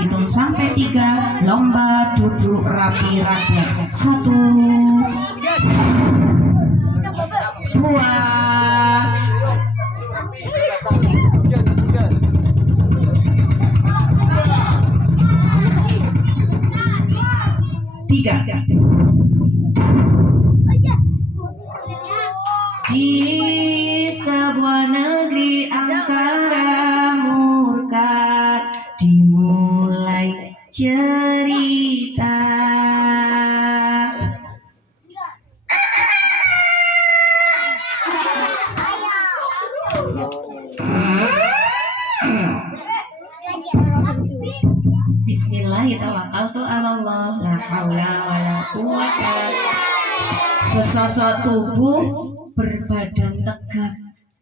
hitung sampai 3, lomba duduk rapi rakyat. 1, 2, 3. Di sebuah negeri angkara murka dimulai cerita. Bismillahirrahmanirrahim. La haula wala quwata. Sesosok tubuh berbadan tegap,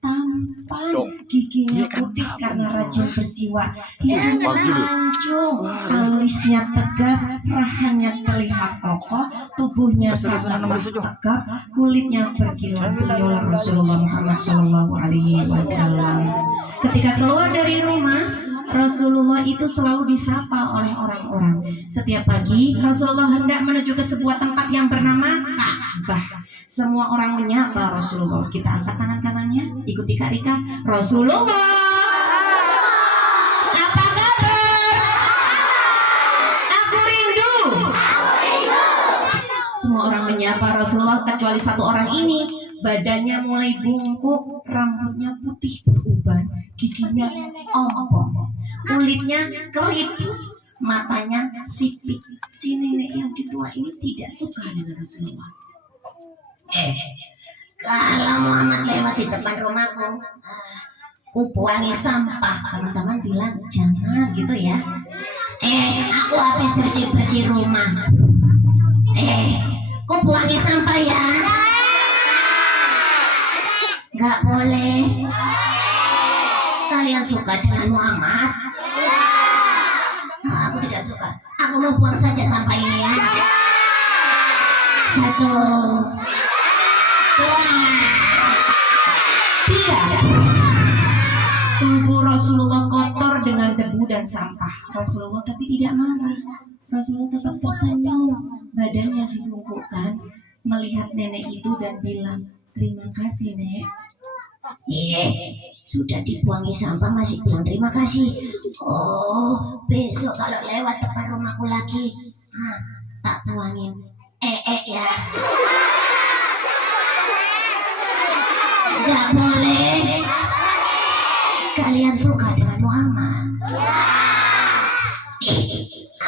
tampan, giginya putih karena rajin bersiwak, hidungnya mancung, alisnya tegas, rahanya terlihat kokoh, tubuhnya sangat tegap, kulitnya berkilau. Beliaulah Rasulullah Muhammad SAW. Ketika keluar dari rumah, Rasulullah itu selalu disapa oleh orang-orang. Setiap pagi Rasulullah hendak menuju ke sebuah tempat yang bernama Ka'bah. Semua orang menyapa Rasulullah. Kita angkat tangan kanannya, ikuti Kak Rika. Rasulullah, apa kabar? Aku rindu. Semua orang menyapa Rasulullah kecuali satu orang ini. Badannya mulai bungkuk, rambutnya putih beruban, giginya ompong, kulitnya keriput, matanya sipit. Si nenek yang tua ini tidak suka dengan Rasulullah. Kalau Muhammad lewat di depan rumahku, ku buangi sampah. Teman-teman bilang jangan gitu ya. Aku habis bersih-bersih rumah. Ku buangi sampah ya. Gak boleh. Kalian suka dengan Muhammad? Aku tidak suka. Aku mau buang saja sampah ini ya. 1, 2, 3. Tubuh Rasulullah kotor dengan debu dan sampah. Rasulullah tapi tidak marah. Rasulullah tetap tersenyum. Badannya dibungkukkan melihat nenek itu dan bilang, terima kasih nek. Sudah dibuangi sampah masih bilang terima kasih. Oh, besok kalau lewat depan rumahku lagi, tak buangin ya. Gak boleh. Kalian suka dengan Muhammad?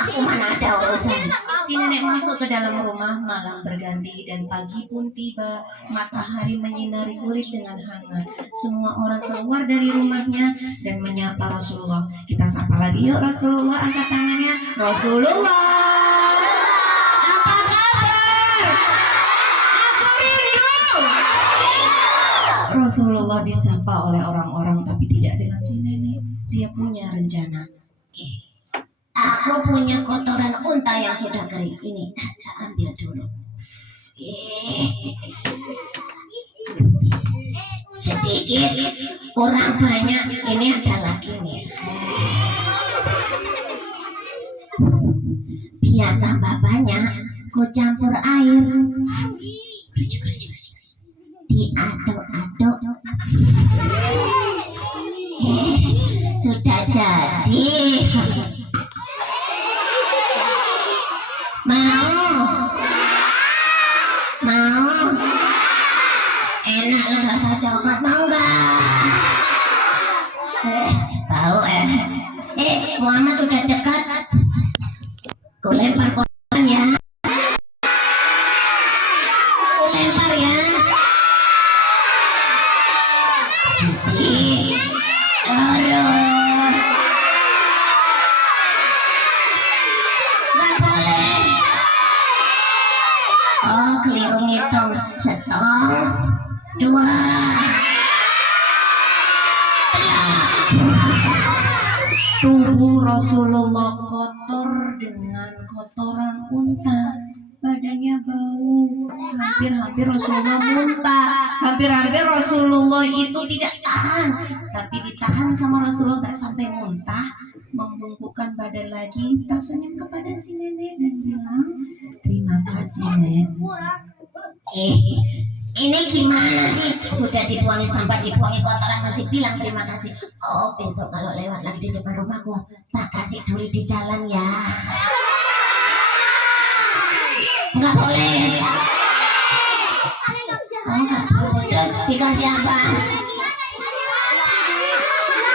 Aku mana ada urusan. Si nenek masuk ke dalam rumah. Malam berganti dan pagi pun tiba. Matahari menyinari kulit dengan hangat. Semua orang keluar dari rumahnya dan menyapa Rasulullah. Kita sapa lagi yuk Rasulullah. Angkat tangannya. Rasulullah, apa kabar? Aku rindu. Rasulullah disapa oleh orang-orang tapi tidak dengan si nenek. Dia punya rencana. Aku punya kotoran unta yang sudah kering. Ini ambil dulu. Sedikit, kurang banyak. Ini ada lagi nih. Biar tambah banyak, ku campur air. Diaduk-aduk. Sudah jadi. Mau enak lah rasa coklat, mau nggak? Tahu Muhammad sudah dekat. Ku lempar kotoran ya. Ku lempar ya. 1, 2. Nggak boleh. Oh, keliru ngitung. 1, 2, 3. Tubuh Rasulullah kotor dengan kotoran unta. Badannya bau. Hampir-hampir Rasulullah muntah. Hampir-hampir Rasulullah itu tidak tahan. Tapi ditahan sama Rasulullah tak sampai muntah. membungkukkan badan lagi, tersenyum kepada si nenek dan bilang, terima kasih Nek. Ini gimana sih? Sudah dibuangi sampah, dibuangi kotoran masih bilang terima kasih. Oh, besok kalau lewat lagi di depan rumahku, tak kasih duri di jalan ya. Enggak boleh. Oh, enggak boleh. Terus dikasih apa?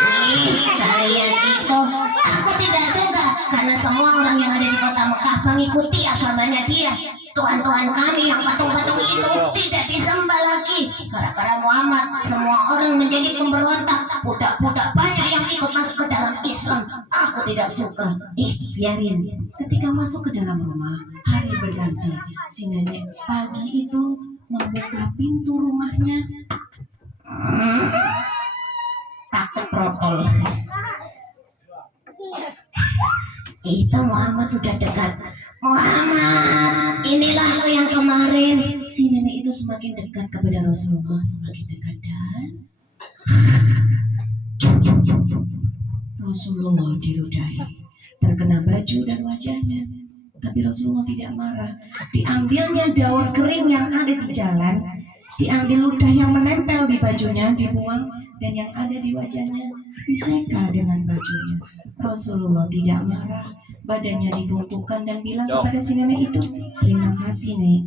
Nih, kalian itu aku tidak suka karena semua orang yang ada di kota Mekah mengikuti agamanya dia. Tuhan-tuhan kami yang patung-patung itu tidak disembah lagi. Gara-gara Muhammad, semua orang menjadi pemberontak. Budak-budak banyak yang ikut masuk ke dalam Islam. Aku tidak suka. Biarin. Ketika masuk ke dalam rumah, hari berganti. Si nenek pagi itu membuka pintu rumahnya. Takut protol. Itu Muhammad sudah dekat. Muhammad, inilah lo yang kemarin. Si nenek itu semakin dekat kepada Rasulullah, semakin dekat dan Rasulullah diludahi, terkena baju dan wajahnya. Tapi Rasulullah tidak marah. Diambilnya daun kering yang ada di jalan, diambil ludah yang menempel di bajunya, dibuang, dan yang ada di wajahnya diseka dengan bajunya. Rasulullah tidak marah, badannya dibungkukkan dan bilang kepada si nenek itu, terima kasih Nek.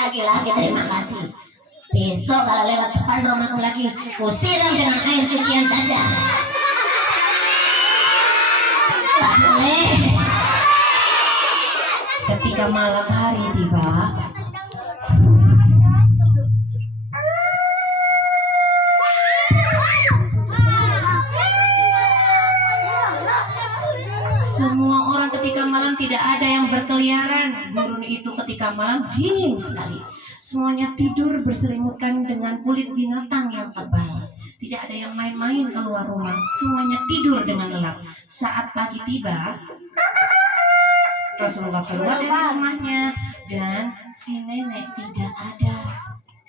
Lagi-lagi terima kasih. Besok kalau lewat depan rumahku lagi, kusiram dengan air cucian saja. Tak boleh. Ketika malam hari tiba, semua orang ketika malam tidak ada yang berkeliaran. Gurun itu ketika malam dingin sekali. Semuanya tidur berselimutkan dengan kulit binatang yang tebal. Tidak ada yang main-main keluar rumah. Semuanya tidur dengan lelap. Saat pagi tiba, Rasulullah keluar dari rumahnya dan si nenek tidak ada.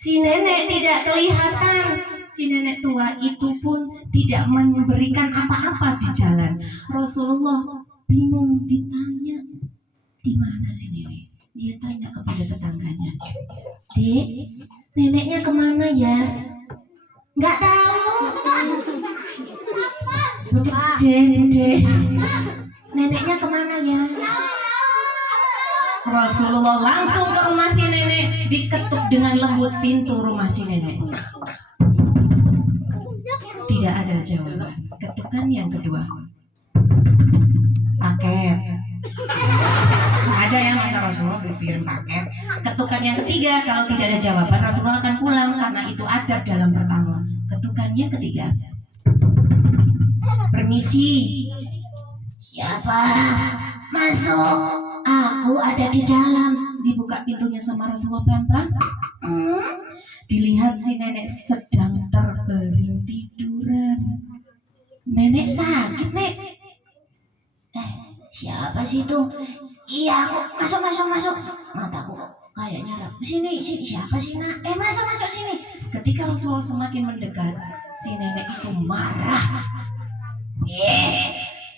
Si nenek tidak kelihatan. Si nenek tua itu pun tidak memberikan apa-apa di jalan. Rasulullah bingung, ditanya, di mana si nenek? Dia tanya kepada tetangganya, Dek, neneknya kemana ya? Nggak tahu. Dek, neneknya kemana ya? Rasulullah langsung ke rumah si nenek, diketuk dengan lembut pintu rumah si nenek. Tidak ada jawaban. Ketukan yang kedua, paket. Ada yang masa Rasulullah berpikirin paket. Ketukan yang ketiga, kalau tidak ada jawaban Rasulullah akan pulang karena itu adab dalam bertamu. Ketukannya ketiga, permisi. Siapa? Masuk. Aku ada di dalam. Dibuka pintunya sama Rasulullah pelan-pelan. Dilihat si nenek sedang terbaring tiduran. Nenek sakit, Nek. Siapa sih itu? Iya, aku masuk. Mataku kayaknya ragu. Sini, siapa sih nak? Masuk sini. Ketika Rasulullah semakin mendekat, si nenek itu marah.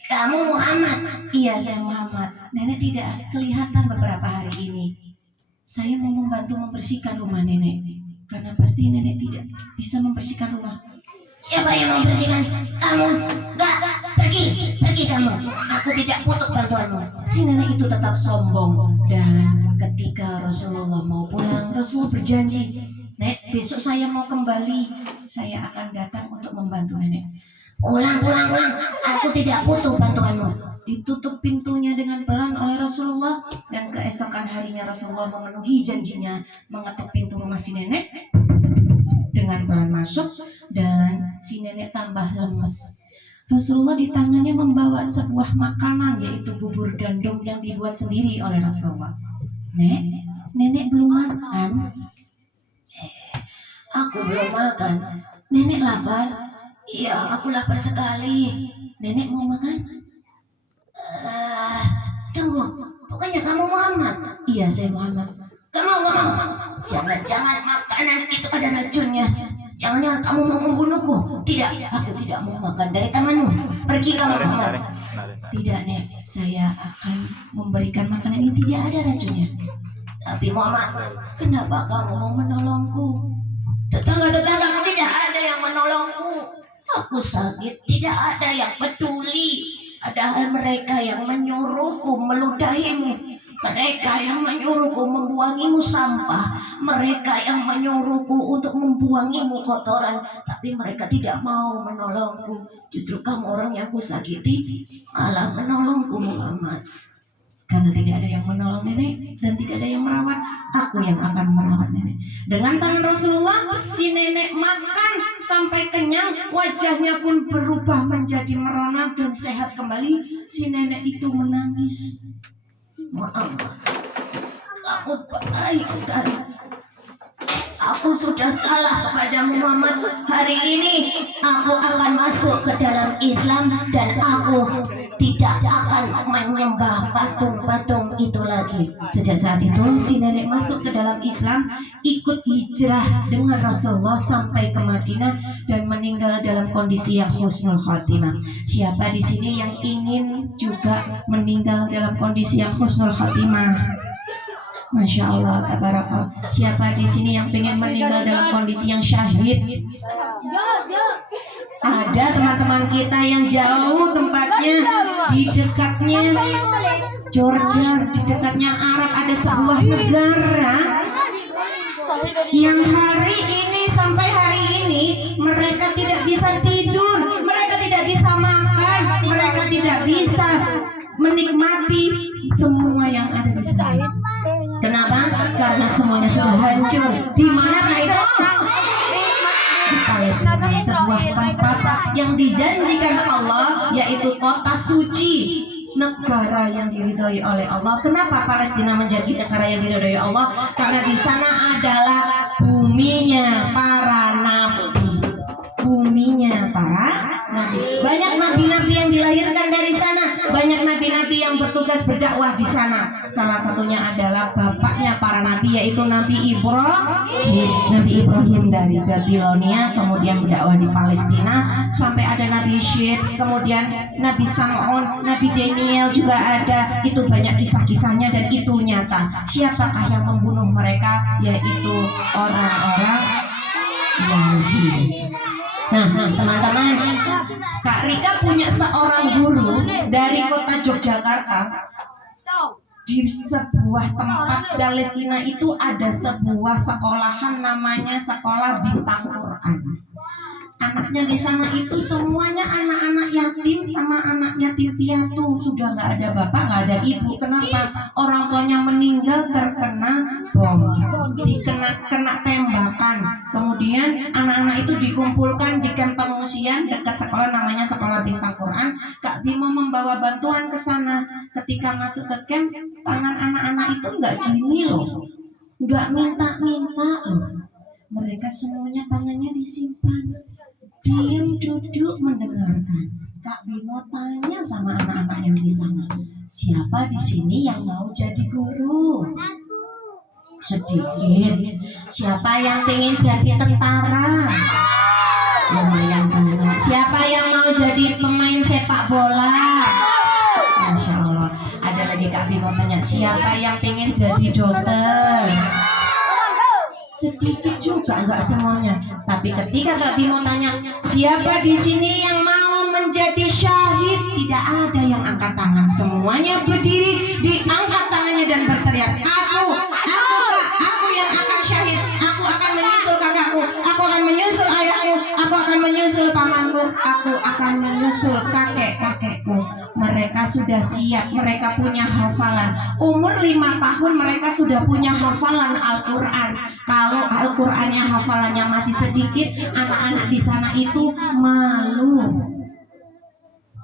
Kamu Muhammad? Iya, saya Muhammad. Nenek tidak kelihatan beberapa hari ini. Saya mau membantu membersihkan rumah nenek, karena pasti nenek tidak bisa membersihkan rumah. Siapa yang mau bersihkan? Kamu? Enggak, pergi kamu. Aku tidak butuh bantuanmu. Si nenek itu tetap sombong. Dan ketika Rasulullah mau pulang, Rasulullah berjanji, Nek, besok saya mau kembali. Saya akan datang untuk membantu nenek. Pulang. Aku tidak butuh bantuanmu. Ditutup pintunya dengan pelan oleh Rasulullah, dan keesokan harinya Rasulullah memenuhi janjinya, mengetuk pintu rumah si nenek dengan pelan masuk, dan si nenek tambah lemes. Rasulullah di tangannya membawa sebuah makanan, yaitu bubur gandum yang dibuat sendiri oleh Rasulullah. Nenek belum makan. Aku belum makan. Nenek lapar. Iya, aku lapar sekali. Nenek mau makan? Tunggu, bukannya kamu Muhammad? Iya, saya Muhammad. Gak mau. Jangan-jangan makanan itu ada racunnya. Jangan-jangan kamu mau membunuhku? Tidak, aku tidak mau makan dari tanganmu. Pergi kamu Muhammad. Tidak Nek, saya akan memberikan makanan ini tidak ada racunnya. Tapi Muhammad, kenapa kamu mau menolongku? Tetangga-tetanggaku tidak ada yang menolongku. Aku sakit, tidak ada yang peduli. Padahal mereka yang menyuruhku meludahimu. Mereka yang menyuruhku membuangimu sampah. Mereka yang menyuruhku untuk membuangimu kotoran. Tapi mereka tidak mau menolongku. Justru kamu orang yang kusakiti malah menolongku Muhammad. Karena tidak ada yang menolong nenek dan tidak ada yang merawat, aku yang akan merawat nenek. Dengan tangan Rasulullah, si nenek makan sampai kenyang, wajahnya pun berubah menjadi merona dan sehat kembali. Si nenek itu menangis. Muhammad, kamu baik sekali. Aku sudah salah kepada Muhammad. Hari ini aku akan masuk ke dalam Islam dan aku tidak akan menyembah patung-patung itu lagi. Sejak saat itu si nenek masuk ke dalam Islam, ikut hijrah dengan Rasulullah sampai ke Madinah dan meninggal dalam kondisi yang husnul khotimah. Siapa di sini yang ingin juga meninggal dalam kondisi yang husnul khotimah? Masya Allah, tabarakallah. Siapa di sini yang pengen meninggal dalam kondisi yang syahid? Ada teman-teman kita yang jauh tempatnya, di dekatnya Jordan, di dekatnya Arab ada sebuah negara yang hari ini sampai hari ini mereka tidak bisa tidur, mereka tidak bisa makan, mereka tidak bisa menikmati semua yang ada di sana. Kenapa? Karena semuanya sudah hancur. Di mana itu? Di Palestina, sebuah tempat yang dijanjikan Allah, yaitu kota suci, negara yang diridhoi oleh Allah. Kenapa Palestina menjadi negara yang diridhoi Allah? Karena di sana adalah buminya para nabi. Buminya para nabi. Banyak nabi-nabi yang dilahirkan dari sana. Banyak nabi-nabi yang bertugas berdakwah di sana. Salah satunya adalah bapaknya para nabi, yaitu Nabi Ibrahim. Nabi Ibrahim dari Babilonia, kemudian berdakwah di Palestina sampai ada Nabi Syed, kemudian Nabi Sam'un, Nabi Daniel juga ada. Itu banyak kisah-kisahnya dan itu nyata. Siapakah yang membunuh mereka? Yaitu orang-orang Yahudi. Nah, teman-teman, Kak Rika punya seorang guru dari kota Yogyakarta. Di sebuah tempat Palestina itu ada sebuah sekolahan namanya Sekolah Bintang Quran. Anaknya di sana itu semuanya anak-anak yatim sama anak yatim piatu, sudah nggak ada bapak, nggak ada ibu. Kenapa? Orang tuanya meninggal terkena bom, kena tembakan. Kemudian anak-anak itu dikumpulkan di kamp pengungsian dekat sekolah namanya Sekolah Bintang Quran. Kak Bimo membawa bantuan ke sana. Ketika masuk ke kamp, tangan anak-anak itu nggak gini loh, nggak minta-minta loh. Mereka semuanya tangannya disimpan, diam duduk mendengarkan. Kak Bimo tanya sama anak-anak yang di sana, siapa di sini yang mau jadi guru? Sedikit. Siapa yang pengen jadi tentara? Lumayan banyak. Siapa yang mau jadi pemain sepak bola? Masya Allah. Ada lagi Kak Bimo tanya, siapa yang pengen jadi dokter? Sedikit juga, enggak semuanya. Tapi ketika Kak Bimo tanya, siapa di sini yang mau menjadi syahid? Tidak ada yang angkat tangan. Semuanya berdiri, diangkat tangannya dan berteriak, aku Kak, aku yang akan syahid. Aku akan menyusul kakakku, aku akan menyusul ayahku, aku akan menyusul pamanku, aku akan menyusul kakek-kakekku. Mereka sudah siap, mereka punya hafalan. Umur 5 tahun mereka sudah punya hafalan Al-Quran. Kalau Al-Qurannya hafalannya masih sedikit, anak-anak di sana itu malu.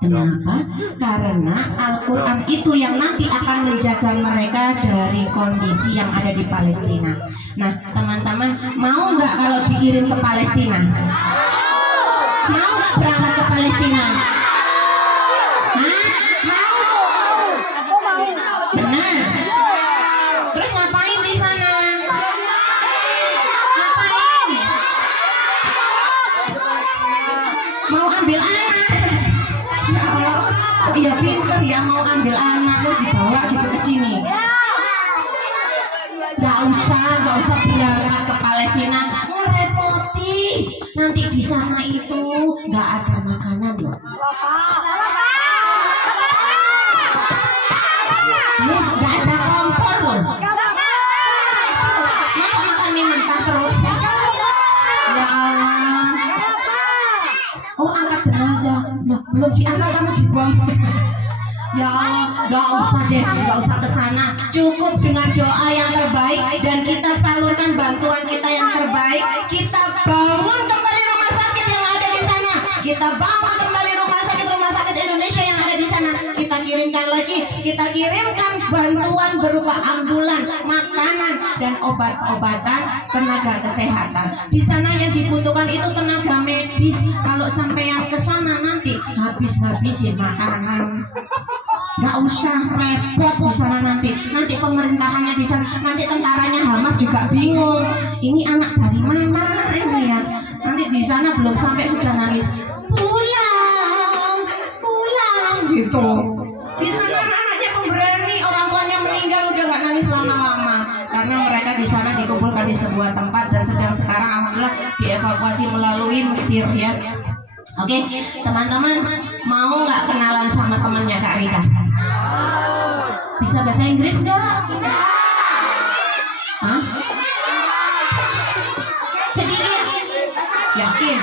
Kenapa? Karena Al-Quran itu yang nanti akan menjaga mereka dari kondisi yang ada di Palestina. Nah, teman-teman, mau nggak kalau dikirim ke Palestina? Mau nggak berangkat ke Palestina? Benar. Terus ngapain di sana? Ngapain? ya pinter ya, mau ambil anak terus dibawa gitu ke sini. Gak usah berangkat ke Palestina, ngerepoti. Nanti di sana itu gak ada makanan loh. Gak ada kompor loh. Masa makan mie mentah terus? Ya Allah. Oh, angkat jenazah. Loh, belum diangkat kamu dibuang. Ya Allah, gak usah deh, gak usah ke sana. Cukup dengan doa yang terbaik dan kita salurkan bantuan kita yang terbaik. Kita bangun kembali rumah sakit yang ada di sana. Kita bangun kembali rumah sakit Indonesia yang ada di sana. Kita kirimkan lagi, kita kirimkan bantuan berupa ambulan, makanan dan obat-obatan, tenaga kesehatan. Di sana yang dibutuhkan itu tenaga medis. Kalau sampean ke sana nanti habis-habisin makanan. Gak usah repot di sana nanti pemerintahannya di sana, nanti tentaranya Hamas juga bingung. Ini anak dari mana ini ya? Nanti di sana belum sampai sudah nangis, pulang gitu. Di sana anak-anaknya pemberani, orang tuanya meninggal udah gak nangis lama-lama karena mereka di sana dikumpulkan di sebuah tempat dan sedang sekarang alhamdulillah dievakuasi melalui Mesir ya. Oke, teman-teman mau nggak kenalan sama temannya Kak Rika? Bisa bahasa Inggris nggak? Hah? Sedikit? Yakin?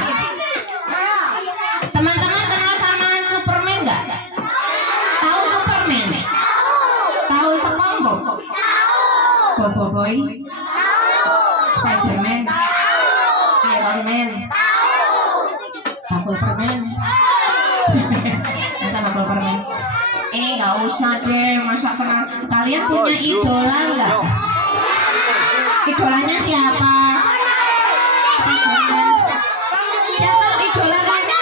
Teman-teman kenal sama Superman nggak? Tahu Superman? Tahu SpongeBob? Boboiboy? Spiderman? Iron Man? Bakul permen. Masa bakul permen? Gak usah deh, masa kenal. Kalian punya idola nggak? Idolanya siapa? Siapa idolanya?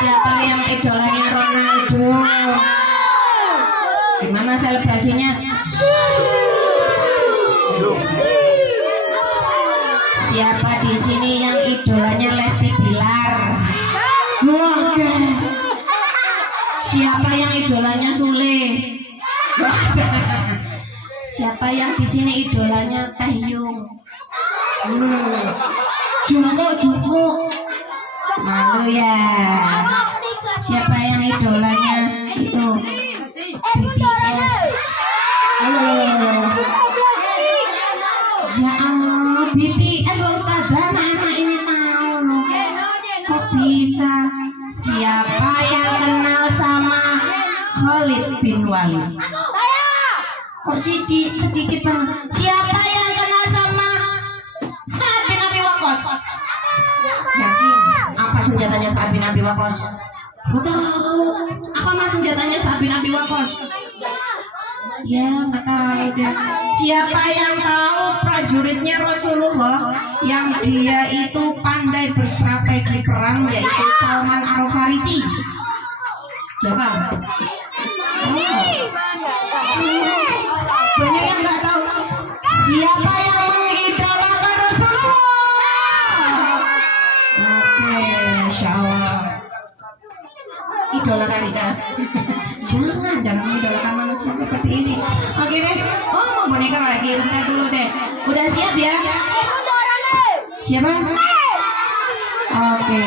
Siapa yang idolanya Ronaldo? Gimana selebrasinya? Siapa di sini yang idolanya Lesti Bilar? Oke. Siapa yang idolanya Sule? Siapa yang di sini idolanya Taehyung? Jungkook. Malu ya. Siapa yang idolanya itu? BTS. Ya Allah, BTS loh Ustazah, anak ini tahu loh. Kok bisa? Siapa yang kenal sama Khalid bin Walid? Kok sedikit banget. Siapa yang kenal sama Sa'ad bin Abi Waqqas? Yakin? Apa senjatanya Sa'ad bin Abi Waqqas? Gak tahu. Apa mas senjatanya Sa'ad bin Abi Waqqas? Ya nggak tahu deh. Siapa yang tahu prajuritnya Rasulullah yang dia itu pandai berstrategi perang, yaitu Salman Al-Farisi? Siapa? Banyak yang nggak tahu. Siapa yang mengidolakan Rasulullah? Oke, Insya Allah. Idola Rika. Jangan mengidolakan manusia seperti ini. Oke deh. Oh, mau boneka lagi. Bentar dulu deh. Udah siap ya? Siapa? Oke.